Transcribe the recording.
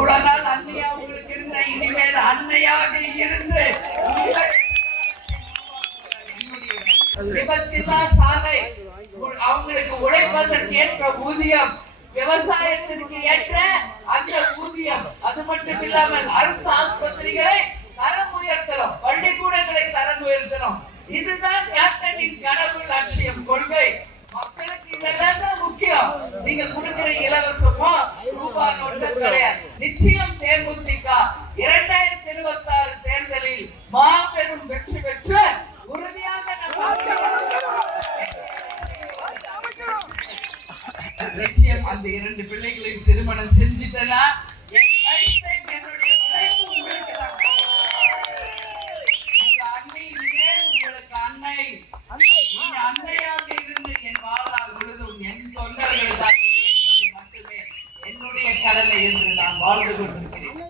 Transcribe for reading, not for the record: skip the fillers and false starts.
இவ்வளவு நாள் அன்னையா உங்களுக்கு இருந்த இனிமேல் அன்னையாக இருந்து விபத்தில்லா சாலை, அவங்களுக்கு உழைப்பதற்கு ஏற்ற ஊதியம், விவசாயத்திற்கு ஏற்ற அந்த ஊதியம், அது மட்டும் இல்லாமல் அரசு ஆஸ்பத்திரிகளை தரம் உயர்த்தணும், பள்ளிக்கூடங்களை தரம் உயர்த்தணும். இதுதான் கேப்டனின் கனவு, லட்சியம், கொள்கை. மக்களுக்கு இதெல்லாம் தான் முக்கியம். நீங்க கொடுக்கிற இலவசமோ ரூபாய் நோட்டு கிடையாது. நிச்சயம் தேமுதிக 2026 தேர்தலில் மாபெரும் வெற்றி பெற்று உறுதியாக நிச்சயம் அந்த 2 பிள்ளைகளையும் திருமணம் செஞ்சுட்டேன்னா என்னுடைய உழைப்பு உங்களுக்கு தான். உங்க அன்னை உங்களுக்கு அன்னை, நீங்க அன்னையாக இருந்து என் வாழ்நாள் முழுதும் என் தொண்டர்களுக்காக உழைப்பது மட்டுமே என்னுடைய கடமை என்று நான் வாழ்ந்து கொண்டிருக்கிறேன்.